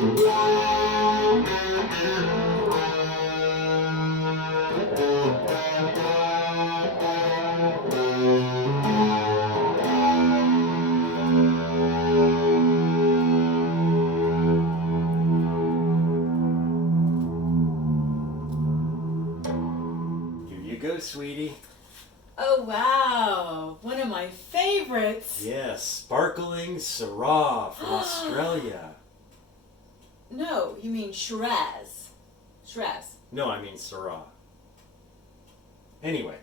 Go, sweetie. Oh, wow. One of my favorites. Yes, sparkling Syrah from Australia. No, you mean Shiraz. Shiraz. No, I mean Syrah. Anyway.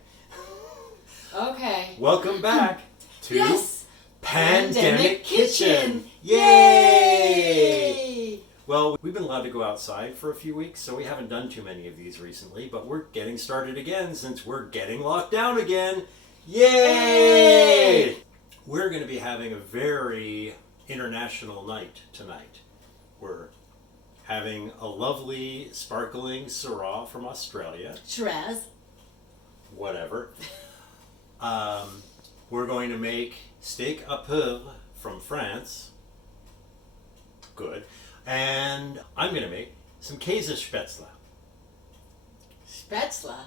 Okay. Welcome back to yes. Pandemic Kitchen. Yay! Well, we've been allowed to go outside for a few weeks, so we haven't done too many of these recently, but we're getting started again since we're getting locked down again. Yay! We're going to be having a very international night tonight. We're having a lovely sparkling Syrah from Australia. Shiraz. Whatever. We're going to make steak au poivre from France. Good. And I'm going to make some Käsespäzle. Spätzle?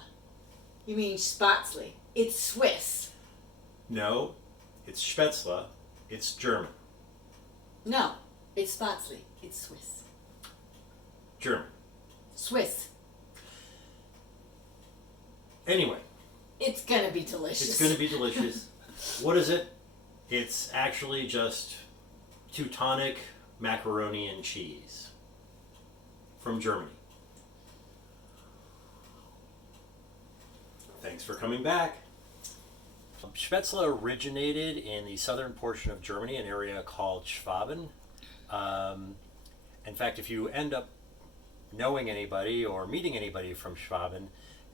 You mean Spätzle. It's Swiss. No, it's Spätzle. It's German. No, it's Spätzle. It's Swiss. German. Swiss. Anyway. It's going to be delicious. It's going to be delicious. What is it? It's actually just Teutonic macaroni and cheese from Germany. Thanks for coming back. Spätzle originated in the southern portion of Germany, an area called Schwaben. In fact, if you end up knowing anybody or meeting anybody from Schwaben,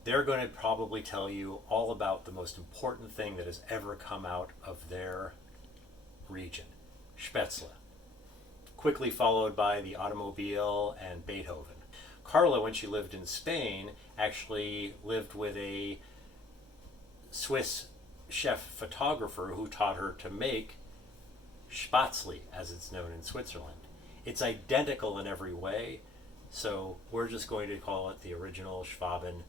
they're going to probably tell you all about the most important thing that has ever come out of their region, Spätzle. Quickly followed by the automobile and Beethoven. Karla, when she lived in Spain, actually lived with a Swiss chef photographer who taught her to make Spätzle, as it's known in Switzerland. It's identical in every way, so we're just going to call it the original Schwaben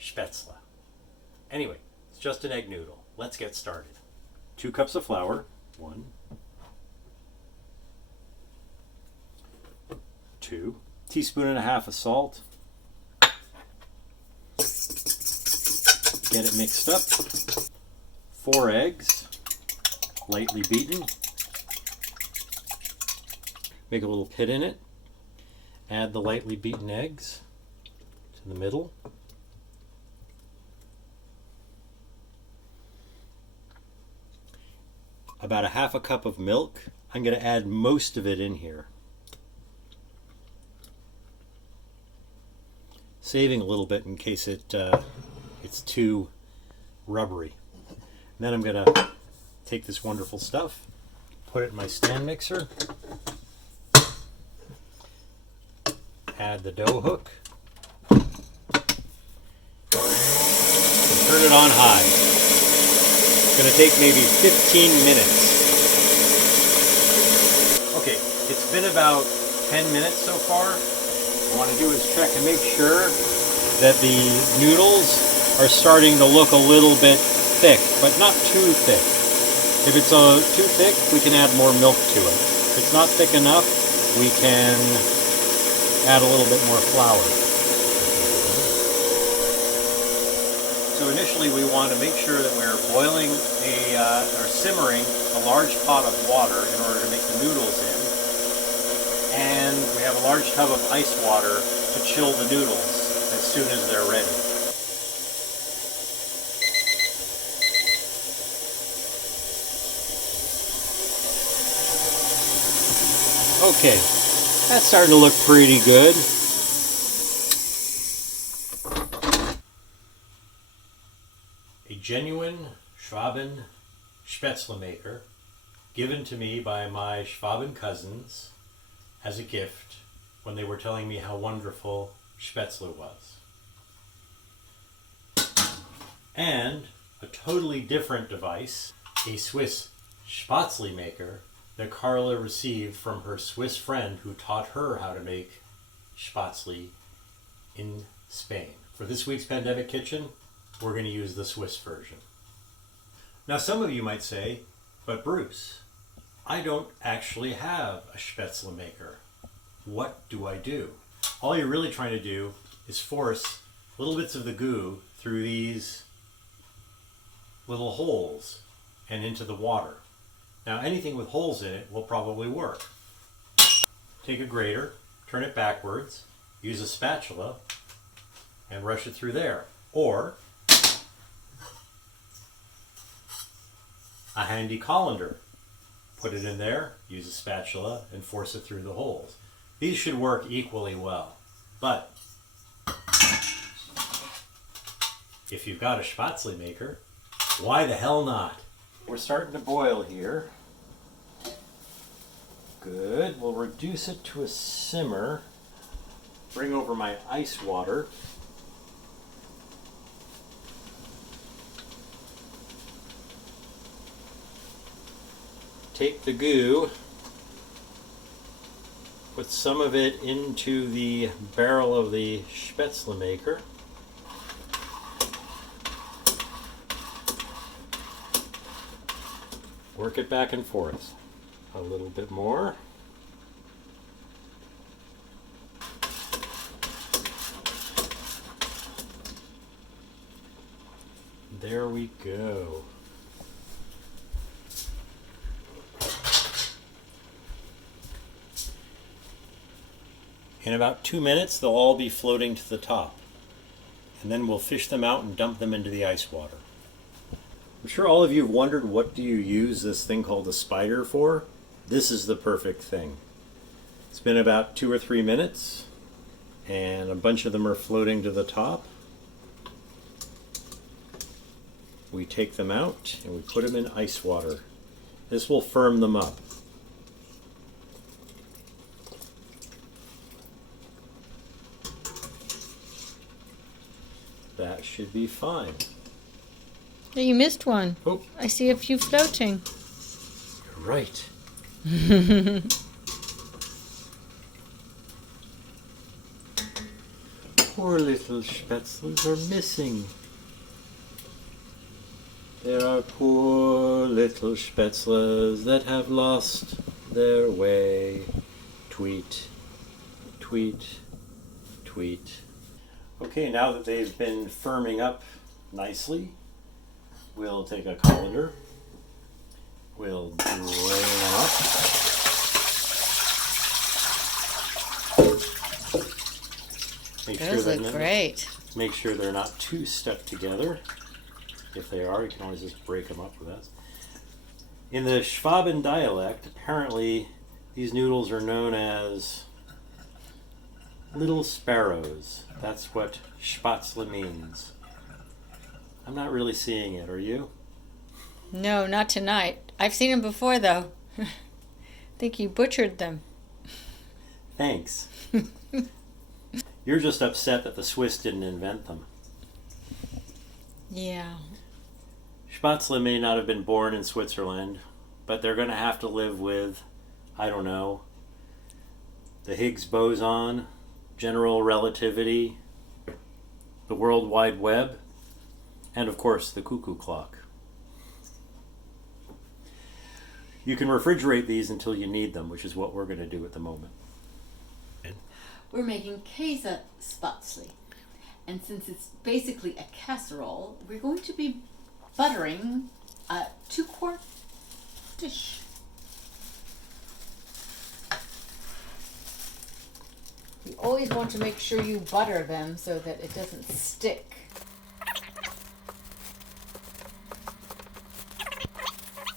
Spätzle. Anyway, it's just an egg noodle. Let's get started. 2 cups of flour. 1, 2 teaspoons of salt. Get it mixed up. 4 eggs, lightly beaten. Make a little pit in it. Add the lightly beaten eggs to the middle. About a half a cup of milk. I'm going to add most of it in here. Saving a little bit in case it's too rubbery. And then I'm going to take this wonderful stuff, put it in my stand mixer, add the dough hook, and turn it on high. It's going to take maybe 15 minutes. Okay, it's been about 10 minutes so far. What I want to do is check and make sure that the noodles are starting to look a little bit thick, but not too thick. If it's too thick, we can add more milk to it. If it's not thick enough, we can add a little bit more flour. So initially we want to make sure that we're boiling or simmering a large pot of water in order to make the noodles in. And we have a large tub of ice water to chill the noodles as soon as they're ready. Okay, that's starting to look pretty good. A genuine Schwaben Spätzle maker given to me by my Schwaben cousins as a gift when they were telling me how wonderful Spätzle was. And a totally different device, a Swiss Spätzle maker that Karla received from her Swiss friend who taught her how to make Spätzle in Spain. For this week's Pandemic Kitchen, we're going to use the Swiss version. Now some of you might say, but Bruce, I don't actually have a Spätzle maker. What do I do? All you're really trying to do is force little bits of the goo through these little holes and into the water. Now anything with holes in it will probably work. Take a grater, turn it backwards, use a spatula, and rush it through there. Or a handy colander. Put it in there, use a spatula, and force it through the holes. These should work equally well. But if you've got a Spätzle maker, why the hell not? We're starting to boil here. Good. We'll reduce it to a simmer. Bring over my ice water. Take the goo, put some of it into the barrel of the Spätzle maker. Work it back and forth. A little bit more. There we go. In about 2 minutes, they'll all be floating to the top. And then we'll fish them out and dump them into the ice water. I'm sure all of you have wondered, what do you use this thing called a spider for? This is the perfect thing. It's been about 2 or 3 minutes, and a bunch of them are floating to the top. We take them out and we put them in ice water. This will firm them up. That should be fine. Hey, you missed one. Oh, I see a few floating. you're right. Poor little Spätzles are missing. There are poor little Spätzles that have lost their way. Tweet, tweet, tweet. Okay, now that they've been firming up nicely, we'll take a colander. We'll drain them up. Those look great. Make sure they're not too stuck together. If they are, you can always just break them up with us. In the Schwaben dialect, apparently these noodles are known as little sparrows. That's what Spätzle means. I'm not really seeing it, are you? No, not tonight. I've seen them before, though. I think you butchered them. Thanks. You're just upset that the Swiss didn't invent them. Yeah. Spätzle may not have been born in Switzerland, but they're going to have to live with, I don't know, the Higgs boson, general relativity, the World Wide Web, and of course the cuckoo clock. You can refrigerate these until you need them, which is what we're going to do at the moment. We're making Käsespäzle. And since it's basically a casserole, we're going to be buttering a 2-quart dish. You always want to make sure you butter them so that it doesn't stick.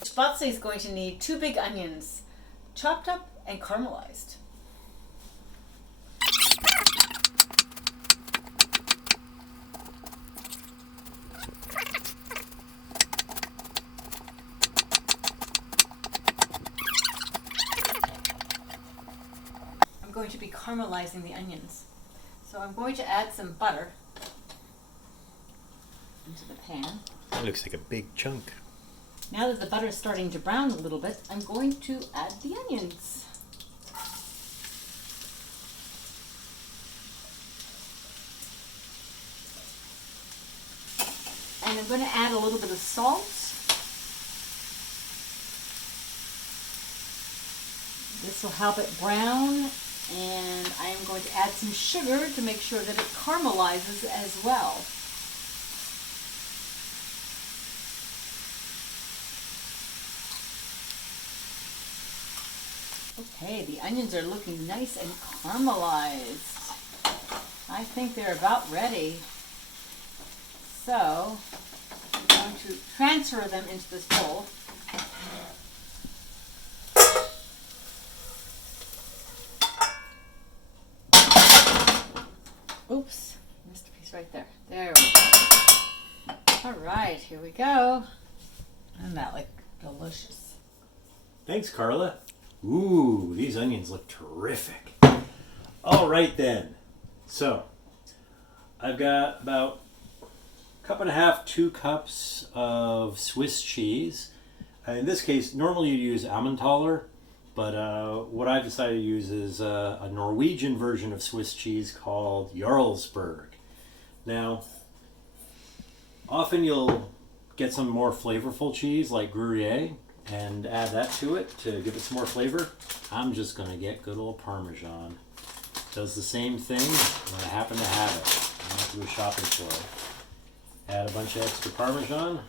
Spätzle is going to need 2 big onions, chopped up and caramelized. I'm going to be caramelizing the onions. So I'm going to add some butter into the pan. That looks like a big chunk. Now that the butter is starting to brown a little bit, I'm going to add the onions. And I'm going to add a little bit of salt. This will help it brown, and I am going to add some sugar to make sure that it caramelizes as well. Okay, the onions are looking nice and caramelized. I think they're about ready. So, I'm going to transfer them into this bowl. Oops, missed a piece right there. There we go. All right, here we go. And that looked delicious. Thanks, Karla. Ooh, these onions look terrific. All right then. So, I've got about a cup and a half, 2 cups of Swiss cheese. In this case, normally you'd use Emmentaler, but what I've decided to use is a Norwegian version of Swiss cheese called Jarlsberg. Now, often you'll get some more flavorful cheese like Gruyere and add that to it to give it some more flavor. I'm just going to get good old Parmesan. Does the same thing when I happen to have it. I don't do a shopping for it. Add a bunch of extra Parmesan.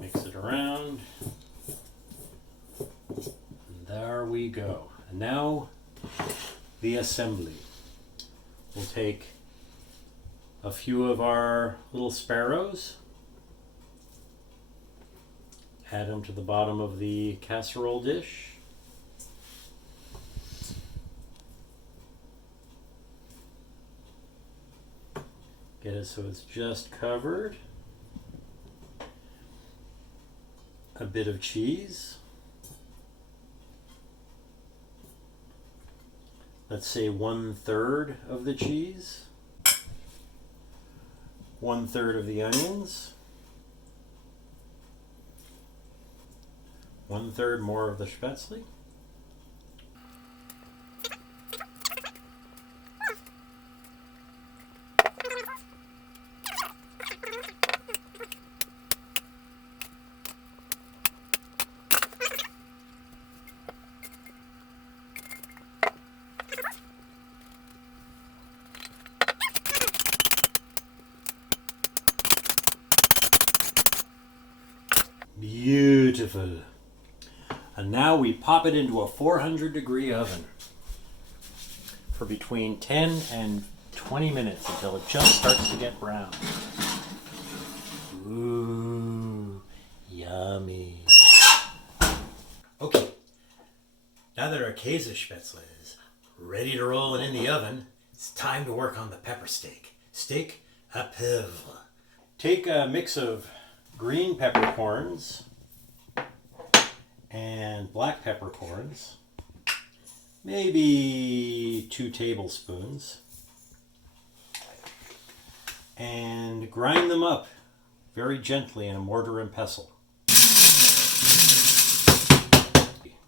Mix it around. And there we go. And now the assembly. We'll take a few of our little sparrows, add them to the bottom of the casserole dish. Get it so it's just covered. A bit of cheese. Let's say 1/3 of the cheese. 1/3 of the onions. 1/3 more of the Spätzle. Beautiful. And now we pop it into a 400-degree oven for between 10 and 20 minutes until it just starts to get brown. Ooh, yummy. Okay, now that our Käsespätzle is ready to roll and in the oven, it's time to work on the pepper steak. Steak Au Poivre. Take a mix of green peppercorns and black peppercorns, maybe 2 tablespoons, and grind them up very gently in a mortar and pestle.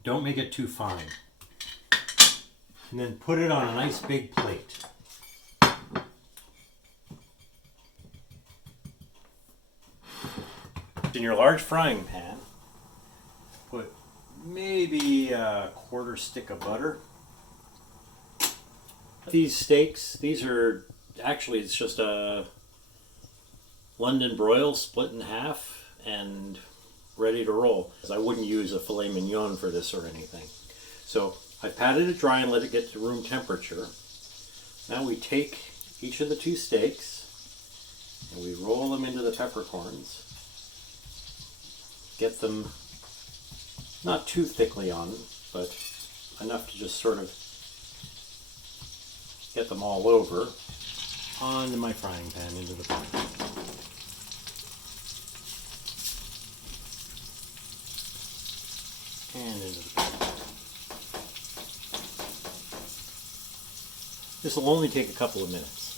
Don't make it too fine. And then put it on a nice big plate. In your large frying pan, put maybe a 1/4 stick of butter. These steaks, these are actually, it's just a London broil split in half and ready to roll. I wouldn't use a filet mignon for this or anything. So I patted it dry and let it get to room temperature. Now we take each of the 2 steaks and we roll them into the peppercorns. Get them not too thickly on, but enough to just sort of get them all over onto my frying pan into the pan. And into the pan. This will only take a couple of minutes.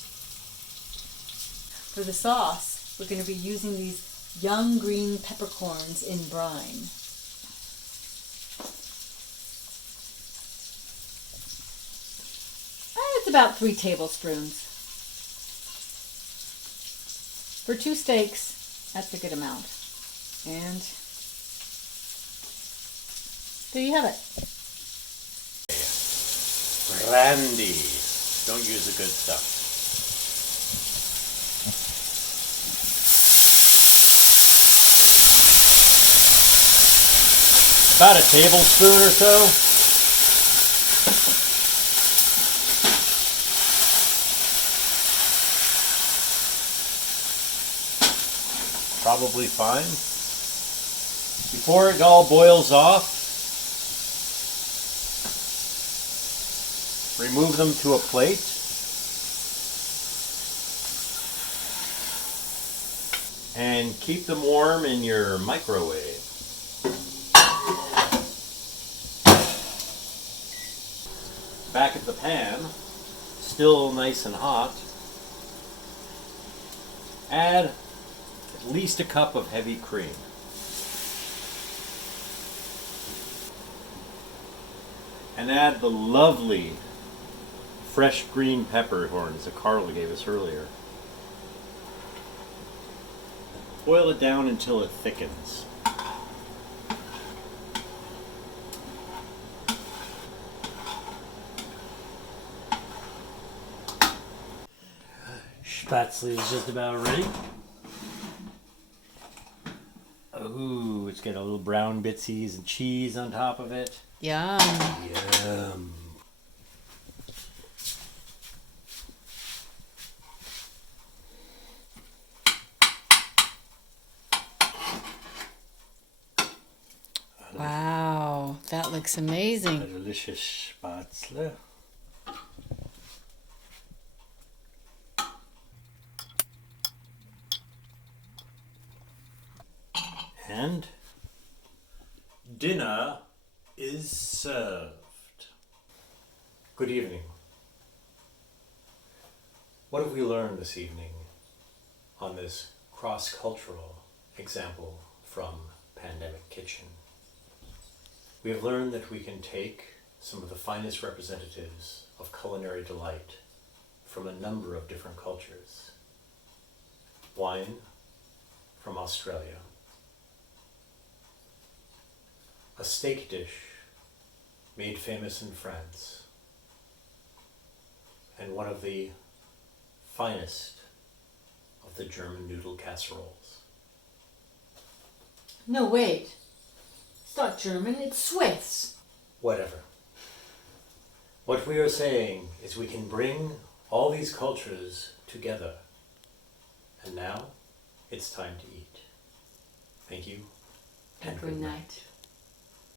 For the sauce, we're going to be using these young green peppercorns in brine. It's about 3 tablespoons. For 2 steaks, that's a good amount. And there you have it. Brandy. Don't use the good stuff. About a tablespoon or so. Probably fine. Before it all boils off, remove them to a plate. And keep them warm in your microwave. Back at the pan, still nice and hot, add at least a cup of heavy cream. And add the lovely fresh green peppercorns that Karla gave us earlier. Boil it down until it thickens. Spätzle is just about ready. Ooh, it's got a little brown bitsies and cheese on top of it. Yum. Yum. Wow, that looks A amazing. delicious Spätzle. And dinner is served. Good evening. What have we learned this evening on this cross-cultural example from Pandemic Kitchen? We have learned that we can take some of the finest representatives of culinary delight from a number of different cultures. Wine from Australia. A steak dish made famous in France. And one of the finest of the German noodle casseroles. No, wait. It's not German, it's Swiss. Whatever. What we are saying is we can bring all these cultures together. And now it's time to eat. Thank you. And good night.